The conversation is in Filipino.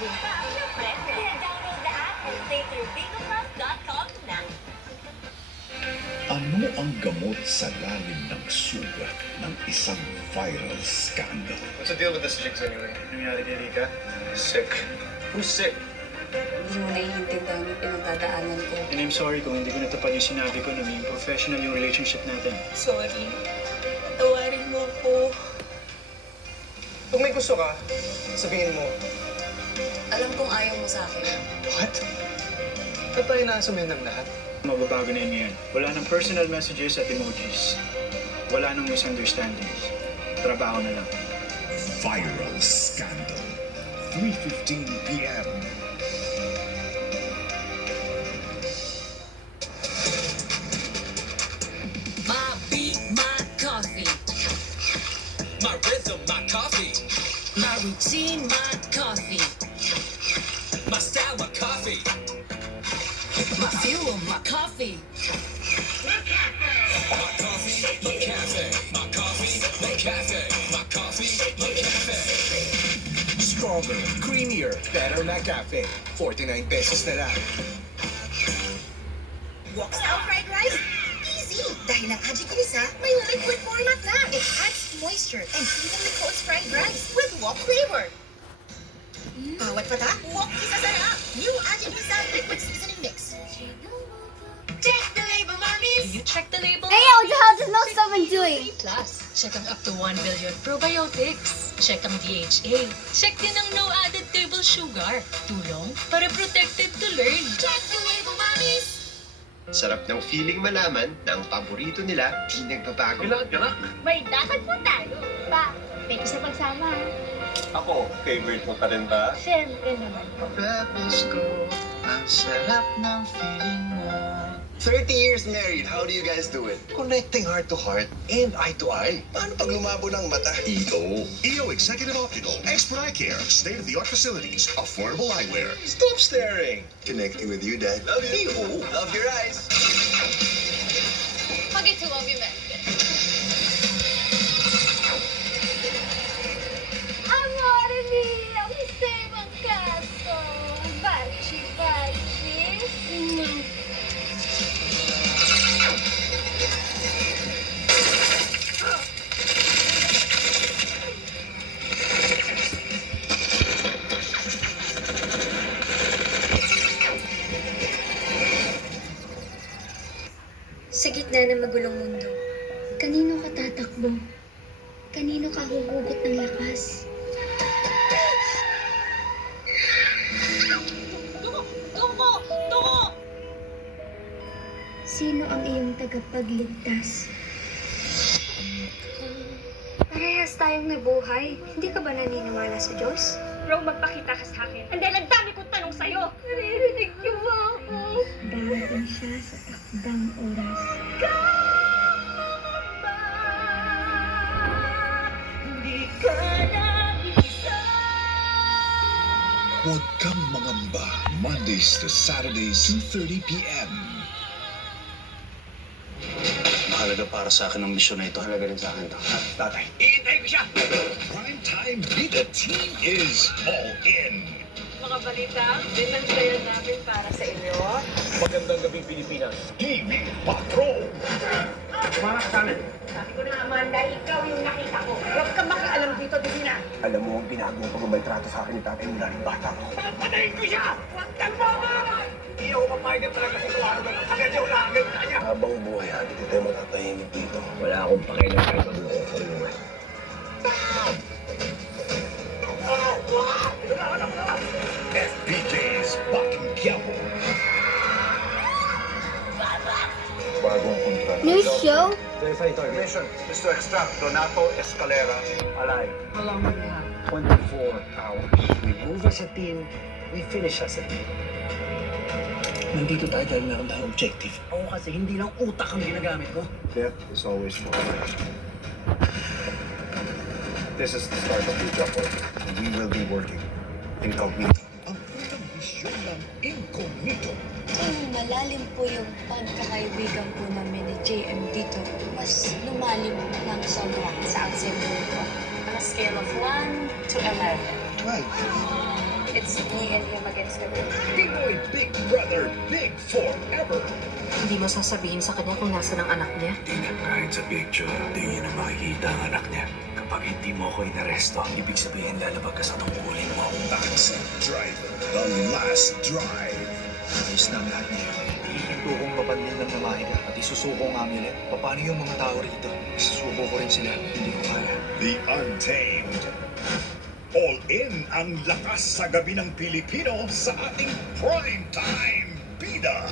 Yun pa ang syempre. Kaya download the app and play through bingoclub.com na. Ano ang gamot sa lalim ng sugat ng isang viral scandal? What's the deal with this chicks anyway? Nangyari kay Rika? Sick. Who's sick? Hindi mo naiintindihan yung pinagdadaanan ko. And I'm sorry kung hindi ko natupad yung sinabi ko na maging professional yung relationship natin. Sorry. Tawarin mo ko. Kung may gusto ka, sabihin mo. Alam kong ayaw mo sa akin. What? Ba't tayo naasumin ng lahat? Magbabago na yun ngayon. Wala nang personal messages at emojis. Wala nang misunderstandings. Trabaho na lang. Viral Scandal. 3:15 p.m. My beat, my coffee. My rhythm, my coffee. My routine, my coffee. My style, my coffee. My fuel, my coffee. My coffee, my cafe. My coffee, my cafe. My coffee, my cafe. Stronger, creamier, better na cafe. 49 pesos na lang. Wok style fried rice? Easy! Dahil ang Aji Kilisa, may liquid format na. It adds moisture and evenly coats fried rice with wok flavor. Bawat pata, wok isa sarap. New Aji Kilisa liquid seasoning mix. Check the label, mommies! You check the label. Hey, what the hell does milk someone doing? Plus, check ang up to 1 billion probiotics. Check ang DHA. Check din ang no added table sugar. Tulong para protected to learn. Check the label, mommies! Sarap ng feeling malaman na ang paborito nila di nagbabago. May dapat po tayo. Pa, thanks sa pagsama. Ako, favorite mo pa rin ba? Siyempre naman po. Purpose ko, ang sarap ng feeling mo. 30 years married, how do you guys do it? Connecting heart to heart and eye to eye. Paano pag lumabo ng mata? EO Executive Optical. Expert eye care. State-of-the-art facilities. Affordable eyewear. Stop staring. Connecting with you, Dad. Love you. Love your eyes. Pagito, ovviamente. Amore mio, mi stai mancando. Baci, baci. Sa gitna ng magulong mundo, kanino ka tatakbo? Kanino ka huhugot ng lakas? Sino ang iyong tagapagligtas? Parehas tayong nabuhay. Hindi ka ba naniniwala sa Diyos? Bro, magpakita ka sa akin. And then, ang dami kong tanong sa'yo. Naririnig niyo ba ako? Darating siya sa takdang oras. Hindi ka nag-isa. Huwag kang mangamba. Mondays to Saturdays, 2:30 p.m. Mahalaga para sa akin ang misyon na ito. Halaga rin sa akin to. Tatay. Prime time, the team is all in. Mga balita, dinansayan namin para sa inyo. Magandang gabing Pilipinas. TV Patrol. Kumakas sa amin. Sabi ko na, Amanda, ikaw yung nakita ko. Huwag ka makaalam dito, Divina. Alam mo ang binago pag umaltrato sa akin ni tatay mula rin bata ko. Papatayin ko siya! Huwag kang mama! Hindi ako papayag na talaga sa tuwaro ng agad yung langit na niya. Habang buhay, hindi tayo matatahimik dito. Wala akong pakialam kahit mabuo ko sa lugar. FPJ's back in Quiapo. Bagong kontrata. New show? Verify target. Mission is to extract Donato Escalera alive. How long do we have? 24 hours. We move as a team, we finish as a team. Nandito tayo dahil meron tayong objective. Ako kasi hindi lang utak ang ginagamit ko. Death is always forward. This is the start of your job work. We will be working incognito. Ang unang misyon ng Incognito. Malalim po yung pagkakaibigan po namin ni JM dito. Mas lumalim ng sobra sa Axel ko. On a scale of 1 to 11. 12. It's me and him against the world. Pinoy Big Brother, big forever. Hindi mo sasabihin sa kanya kung nasa ng anak niya? Di na kahit sa picture, di niya na makikita ang anak niya. Kapag hindi mo ako inaresto, ibig sabihin lalabag ka sa tungkulin mo. Taxi Driver, The Last Drive. Ayos na ang lahat ngayon. Hihinto kong mapandin ng namahiga at isusuko ang amulet. Paano yung mga tao rito? Isusuko ko rin sila. Hindi ko kaya. The Untamed. All in ang lakas sa gabi ng Pilipino sa ating primetime bida.